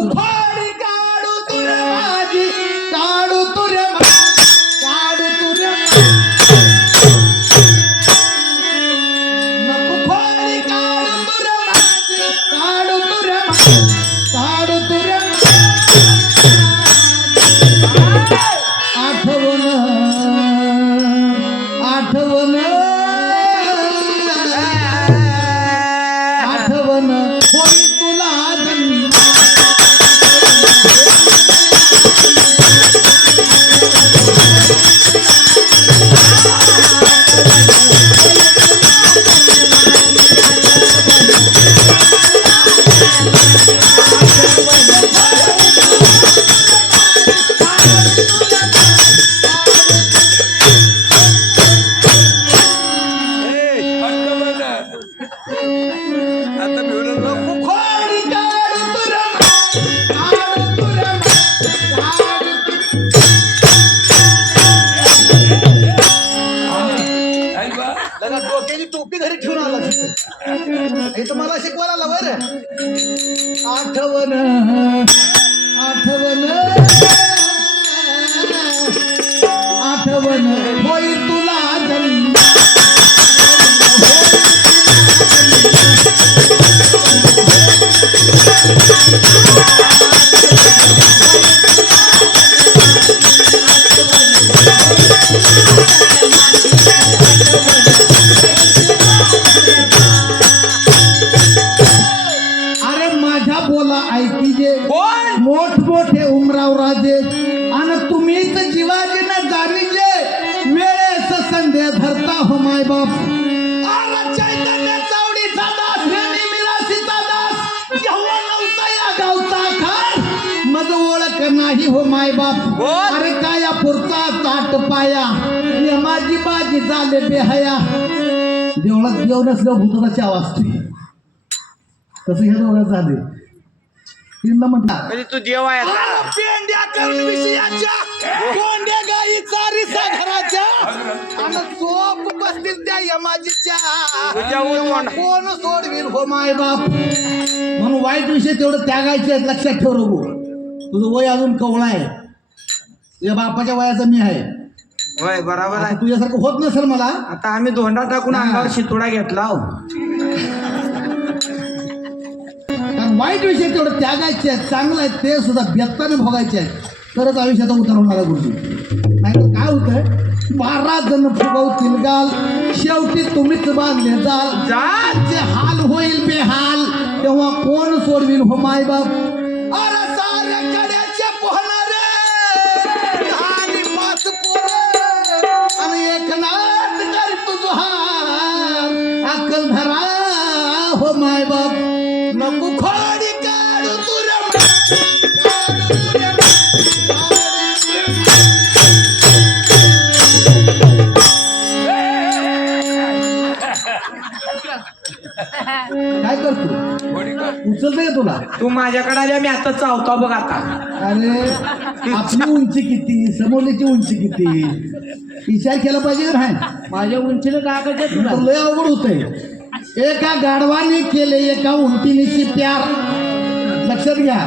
नको फाडी काढू तुरे माझी काढू तुरे काढू तुरे नको फाडी काढू तुरे माझी काढू तुरे काढू तुरे आठवण आठवण आठवण होई तुला जन्म आता मिळून नको खोडी काढू तुरे काढू तुरे काढू लगा डोक्याची टोपी घरी ठेवून आला हे तर मला शिकवायला आला बरं आठवण आठवण आठवण होई तुला जन्म अरे माझ्या बोला ऐकी जे कोण मोठमोठे उमराव राजे आणि तुम्हीच जीवाजी न जाणीजे वेळेस संधे धरता हो माय बाप अरे चैतन्य चावडीचा दास रेणी मिरासीचा दास जेव्हा नव्हता या गावचा खार मग ओळख नाही हो माय बाप कोण? अरे काया पुरता ताट पाया यमाजी बाजी झाले बेहया देवळात देव नसल्यावर भूताची आवाज असते तसं हे दोघं झाले तीनदा म्हटलं म्हणजे तू देव आहे आता. पेंड्या करून विषयाच्या कोंड्या गाई चारीसा घराच्या आणि झोप बसतील त्या यमाजीच्या तुझ्यावर कोण? कोण सोडवील हो माय बाप म्हणून वाईट विषय तेवढं त्यागायचे आहेत, लक्षात ठेव रघु तुझं वय अजून कवळा आहे तुझ्या बापाच्या वयाचा मी आहे होय बरोबर आता आहे तुझ्यासारखं होत नसेल मला आता आम्ही धोंडा टाकून अंगावर शितोडा घेतला हो. कारण वाईट विषय तेवढं त्यागायचे आहेत चांगलं आहे ते सुद्धा बेत्ताने भोगायचे आहेत तरच आयुष्याचा उतार होणारा गुरुजी नाहीतर काय होतंय 12 जण फुगवतील गाल शेवटी तुम्हीच बांधले जाल जा जे हाल होईल बेहाल तेव्हा कोण सोडविल हो माय बाप अरे सारे कड्याचे पोहणारे आणि 5 पोरं आणि एक नाच कर तुझहार अक्कल धरा हो माय बाप नको खोडी काढू तुरे काढू तुरे काय करतो उचलतंय का तुला तू माझ्याकडे आल्या मी आता चावतो बघ आता अरे आपली उंची किती समोरची उंची किती विचार केला पाहिजे का नाही माझ्या उंचीला काय करते तुला लय अवघड होतंय एका गाढवाने केले एका उंटीनीची प्यार लक्षात घ्या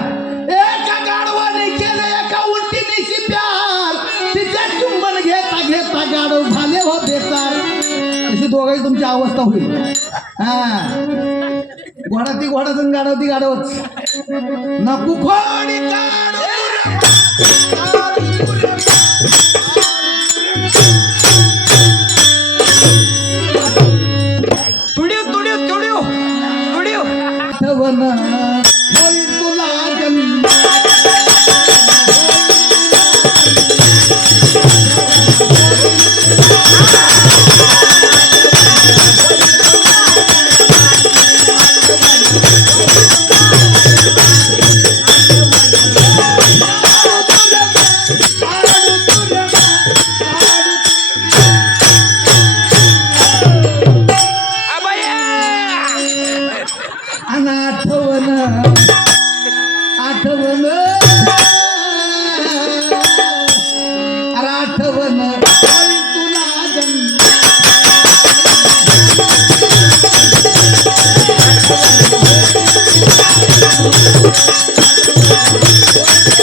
एका गाढवाने केले एका उंटीनीची प्यार तिच्या चुंबन घेता घेता गाढव झाले हो बेकार अशी दोघांची तुमची अवस्था होईल हा घोडा ती घोडाच आणि गाढव ती गाढवच नको खोडी काढू तुडिव तुडिव तुडिव तुडिव आठवण होई तुला जन्म काढू तुरे रे